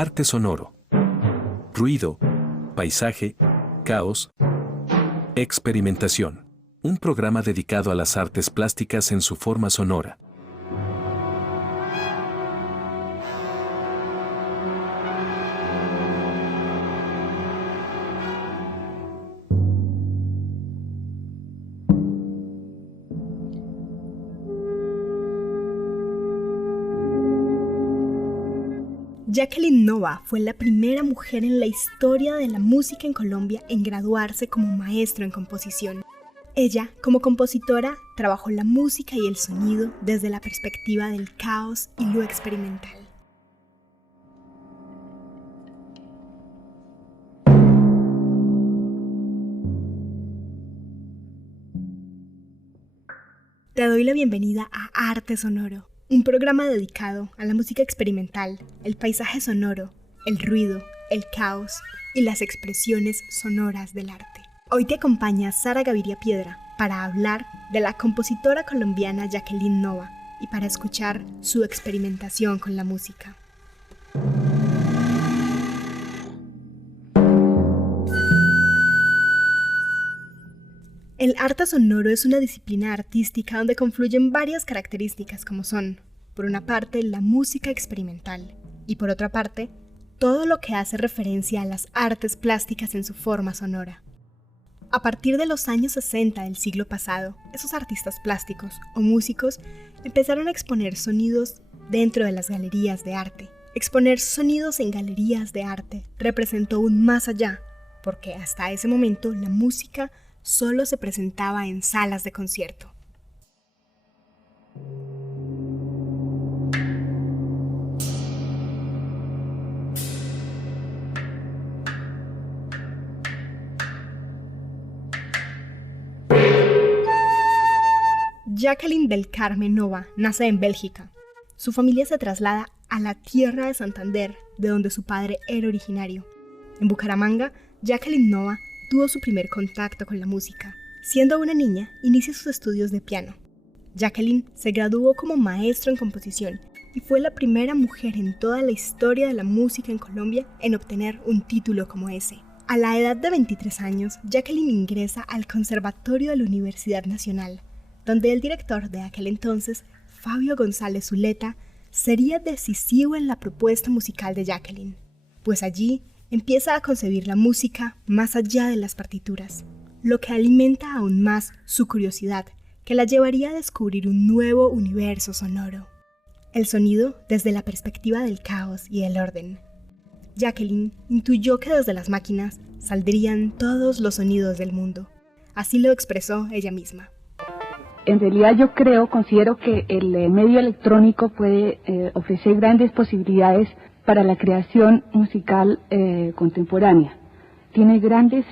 Arte sonoro. Ruido, paisaje, caos, experimentación. Un programa dedicado a las artes plásticas en su forma sonora. Jacqueline Nova fue la primera mujer en la historia de la música en Colombia en graduarse como maestro en composición. Ella, como compositora, trabajó la música y el sonido desde la perspectiva del caos y lo experimental. Te doy la bienvenida a Arte Sonoro, un programa dedicado a la música experimental, el paisaje sonoro, el ruido, el caos y las expresiones sonoras del arte. Hoy te acompaña Sara Gaviria Piedra para hablar de la compositora colombiana Jacqueline Nova y para escuchar su experimentación con la música. El arte sonoro es una disciplina artística donde confluyen varias características como son, por una parte, la música experimental y por otra parte, todo lo que hace referencia a las artes plásticas en su forma sonora. A partir de los años 60 del siglo pasado, esos artistas plásticos o músicos empezaron a exponer sonidos dentro de las galerías de arte. Exponer sonidos en galerías de arte representó un más allá, porque hasta ese momento la música solo se presentaba en salas de concierto. Jacqueline del Carmen Nova nace en Bélgica. Su familia se traslada a la tierra de Santander, de donde su padre era originario. En Bucaramanga, Jacqueline Nova tuvo su primer contacto con la música. Siendo una niña, inicia sus estudios de piano. Jacqueline se graduó como maestro en composición y fue la primera mujer en toda la historia de la música en Colombia en obtener un título como ese. A la edad de 23 años, Jacqueline ingresa al Conservatorio de la Universidad Nacional, donde el director de aquel entonces, Fabio González Zuleta, sería decisivo en la propuesta musical de Jacqueline, pues allí empieza a concebir la música más allá de las partituras, lo que alimenta aún más su curiosidad, que la llevaría a descubrir un nuevo universo sonoro. El sonido desde la perspectiva del caos y el orden. Jacqueline intuyó que desde las máquinas saldrían todos los sonidos del mundo. Así lo expresó ella misma. En realidad yo considero que el medio electrónico puede ofrecer grandes posibilidades para la creación musical contemporánea. Tiene grandes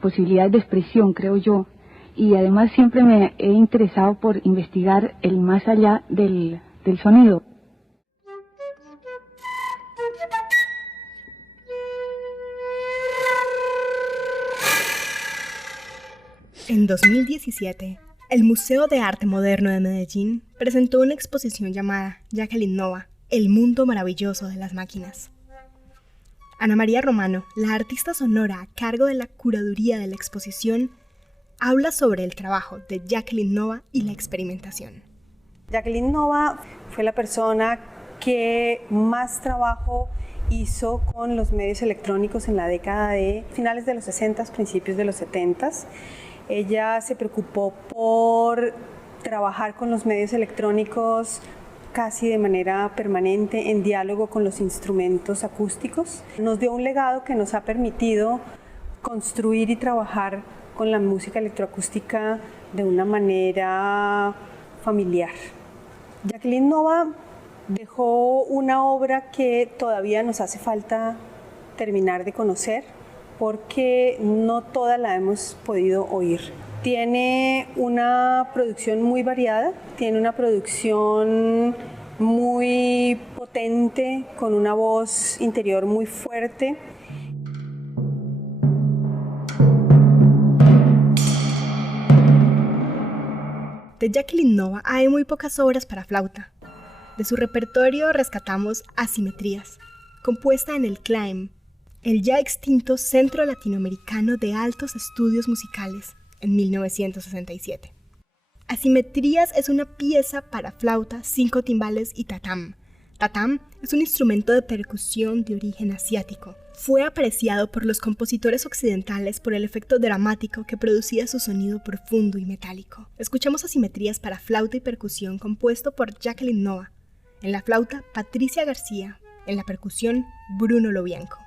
posibilidades de expresión, creo yo, y además siempre me he interesado por investigar el más allá del sonido. En 2017, el Museo de Arte Moderno de Medellín presentó una exposición llamada Jacqueline Nova, el mundo maravilloso de las máquinas. Ana María Romano, la artista sonora a cargo de la curaduría de la exposición, habla sobre el trabajo de Jacqueline Nova y la experimentación. Jacqueline Nova fue la persona que más trabajo hizo con los medios electrónicos en la década de finales de los 60, principios de los 70. Ella se preocupó por trabajar con los medios electrónicos casi de manera permanente en diálogo con los instrumentos acústicos. Nos dio un legado que nos ha permitido construir y trabajar con la música electroacústica de una manera familiar. Jacqueline Nova dejó una obra que todavía nos hace falta terminar de conocer porque no toda la hemos podido oír. Tiene una producción muy variada, tiene una producción muy potente, con una voz interior muy fuerte. De Jacqueline Nova hay muy pocas obras para flauta. De su repertorio rescatamos Asimetrías, compuesta en el CLAEM, el ya extinto Centro Latinoamericano de Altos Estudios Musicales, en 1967. Asimetrías es una pieza para flauta, 5 timbales y tatam. Tatam es un instrumento de percusión de origen asiático. Fue apreciado por los compositores occidentales por el efecto dramático que producía su sonido profundo y metálico. Escuchamos Asimetrías para flauta y percusión compuesto por Jacqueline Noa. En la flauta, Patricia García. En la percusión, Bruno Lobianco.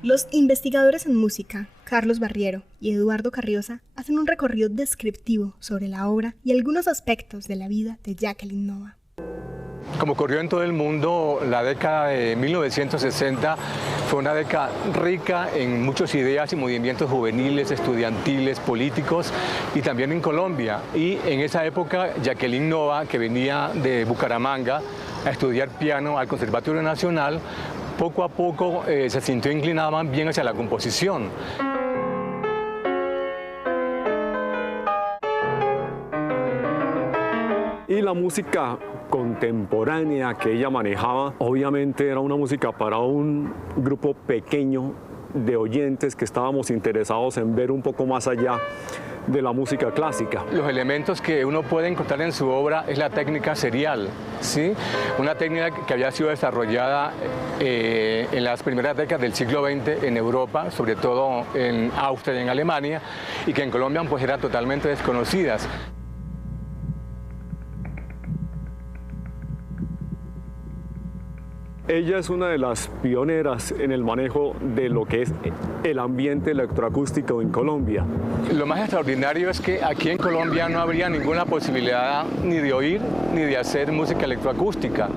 Los investigadores en música, Carlos Barriero y Eduardo Carriosa, hacen un recorrido descriptivo sobre la obra y algunos aspectos de la vida de Jacqueline Nova. Como ocurrió en todo el mundo, la década de 1960 fue una década rica en muchas ideas y movimientos juveniles, estudiantiles, políticos y también en Colombia. Y en esa época, Jacqueline Nova, que venía de Bucaramanga a estudiar piano al Conservatorio Nacional, poco a poco se sintió inclinada más bien hacia la composición. Y la música contemporánea que ella manejaba, obviamente era una música para un grupo pequeño de oyentes que estábamos interesados en ver un poco más allá de la música clásica. Los elementos que uno puede encontrar en su obra es la técnica serial, ¿sí? Una técnica que había sido desarrollada en las primeras décadas del siglo XX en Europa, sobre todo en Austria y en Alemania, y que en Colombia pues eran totalmente desconocidas. Ella es una de las pioneras en el manejo de lo que es el ambiente electroacústico en Colombia. Lo más extraordinario es que aquí en Colombia no habría ninguna posibilidad ni de oír ni de hacer música electroacústica.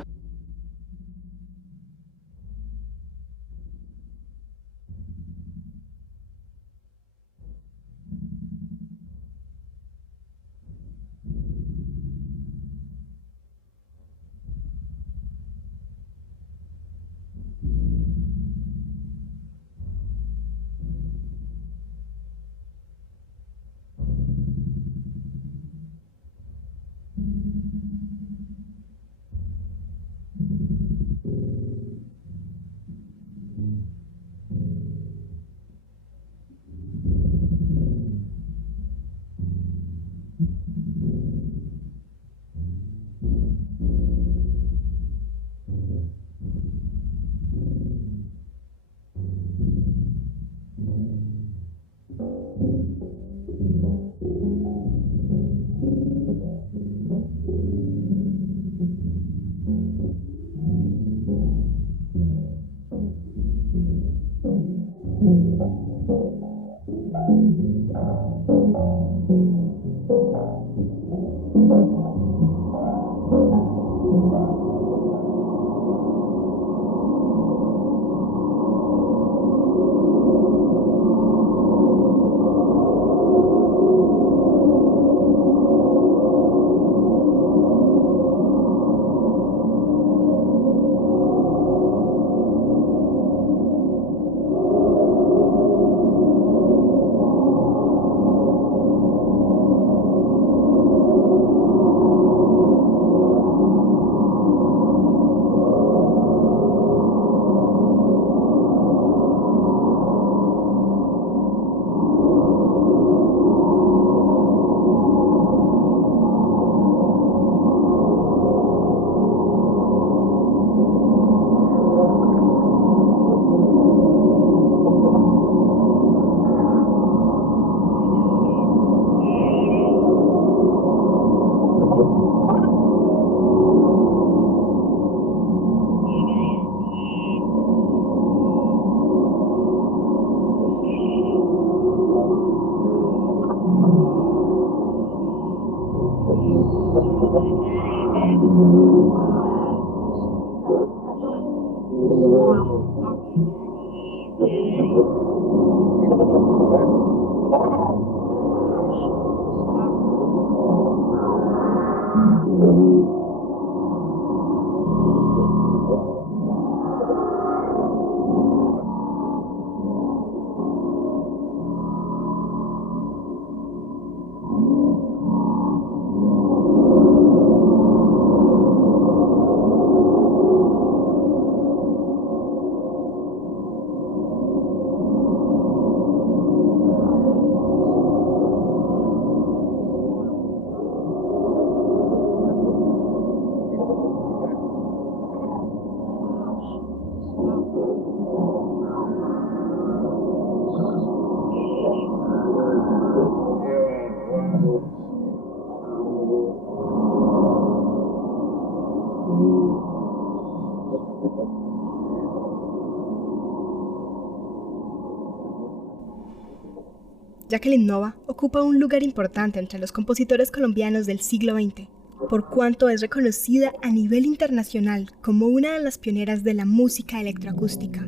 Jacqueline Nova ocupa un lugar importante entre los compositores colombianos del siglo XX, por cuanto es reconocida a nivel internacional como una de las pioneras de la música electroacústica.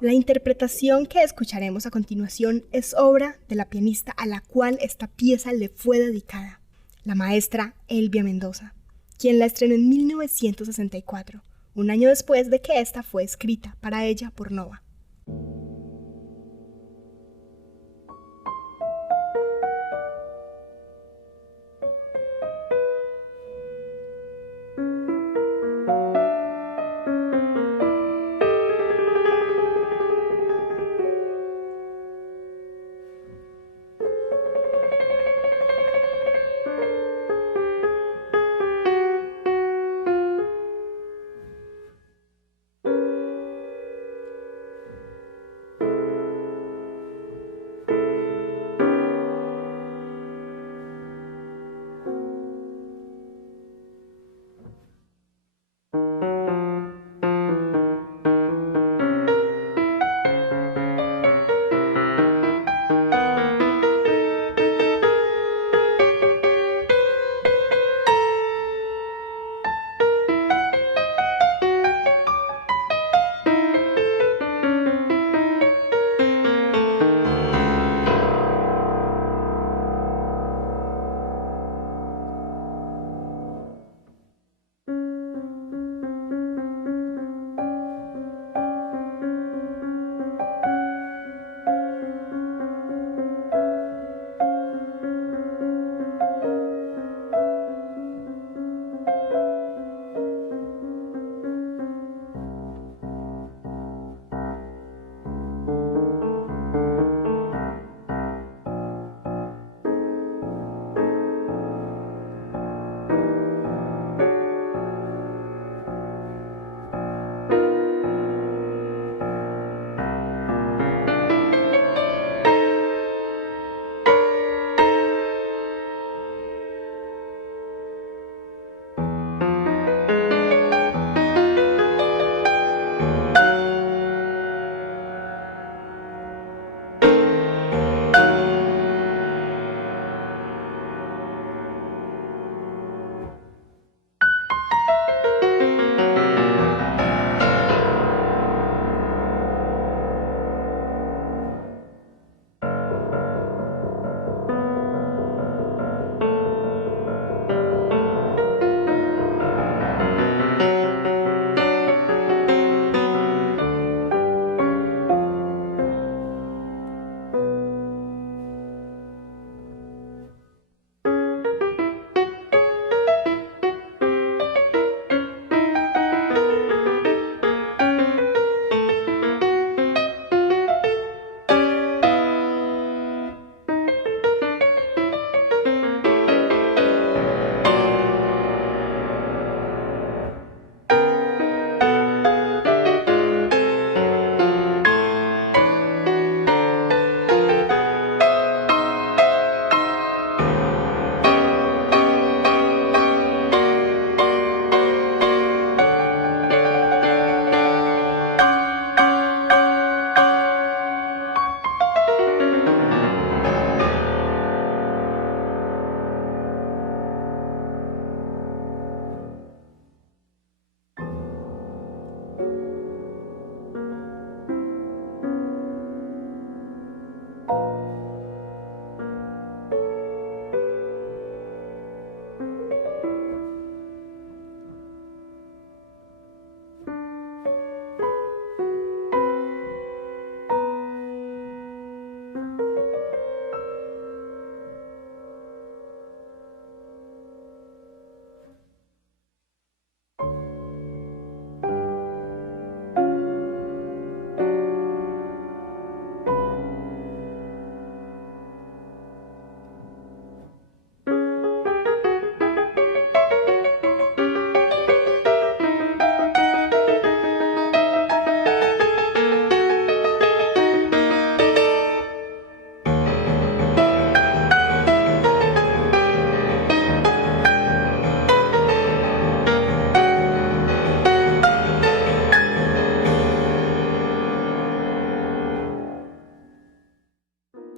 La interpretación que escucharemos a continuación es obra de la pianista a la cual esta pieza le fue dedicada, la maestra Elvia Mendoza, quien la estrenó en 1964, un año después de que esta fue escrita para ella por Nova.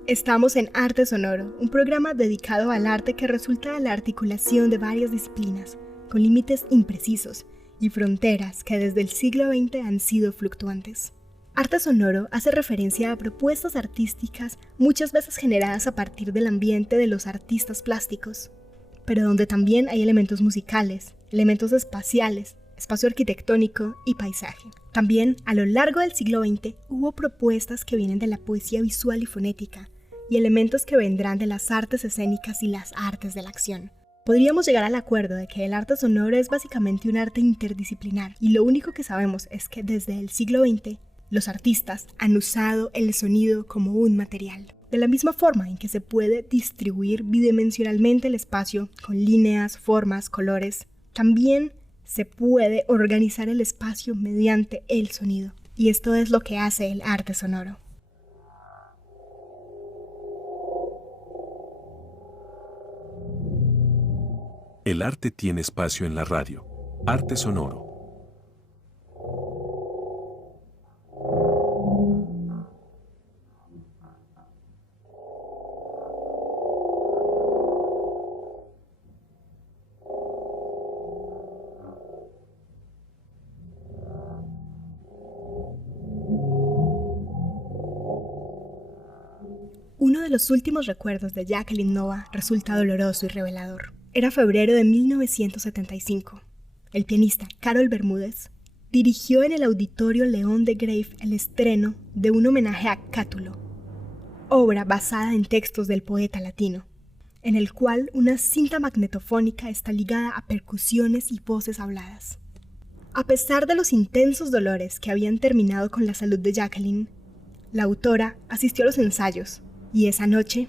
Estamos en Arte Sonoro, un programa dedicado al arte que resulta de la articulación de varias disciplinas, con límites imprecisos y fronteras que desde el siglo XX han sido fluctuantes. Arte sonoro hace referencia a propuestas artísticas muchas veces generadas a partir del ambiente de los artistas plásticos, pero donde también hay elementos musicales, elementos espaciales, espacio arquitectónico y paisaje. También, a lo largo del siglo XX, hubo propuestas que vienen de la poesía visual y fonética, y elementos que vendrán de las artes escénicas y las artes de la acción. Podríamos llegar al acuerdo de que el arte sonoro es básicamente un arte interdisciplinar, y lo único que sabemos es que desde el siglo XX, los artistas han usado el sonido como un material. De la misma forma en que se puede distribuir bidimensionalmente el espacio con líneas, formas, colores, también se puede organizar el espacio mediante el sonido. Y esto es lo que hace el arte sonoro. El arte tiene espacio en la radio. Arte sonoro. Uno de los últimos recuerdos de Jacqueline Nova resulta doloroso y revelador. Era febrero de 1975. El pianista Carol Bermúdez dirigió en el Auditorio León de Grave el estreno de un homenaje a Cátulo, obra basada en textos del poeta latino, en el cual una cinta magnetofónica está ligada a percusiones y voces habladas. A pesar de los intensos dolores que habían terminado con la salud de Jacqueline, la autora asistió a los ensayos y esa noche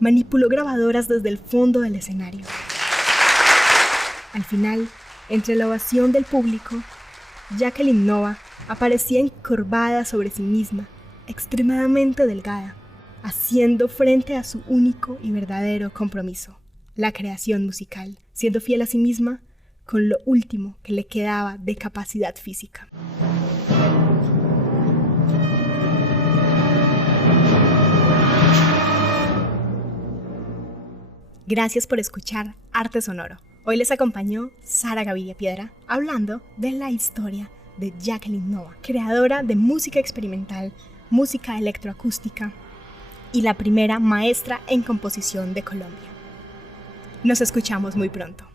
manipuló grabadoras desde el fondo del escenario. Al final, entre la ovación del público, Jacqueline Nova aparecía encorvada sobre sí misma, extremadamente delgada, haciendo frente a su único y verdadero compromiso, la creación musical, siendo fiel a sí misma con lo último que le quedaba de capacidad física. Gracias por escuchar Arte Sonoro. Hoy les acompañó Sara Gaviria Piedra, hablando de la historia de Jacqueline Nova, creadora de música experimental, música electroacústica y la primera maestra en composición de Colombia. Nos escuchamos muy pronto.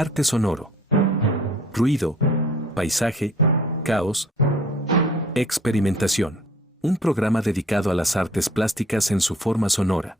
Arte sonoro. Ruido, paisaje, caos, experimentación. Un programa dedicado a las artes plásticas en su forma sonora.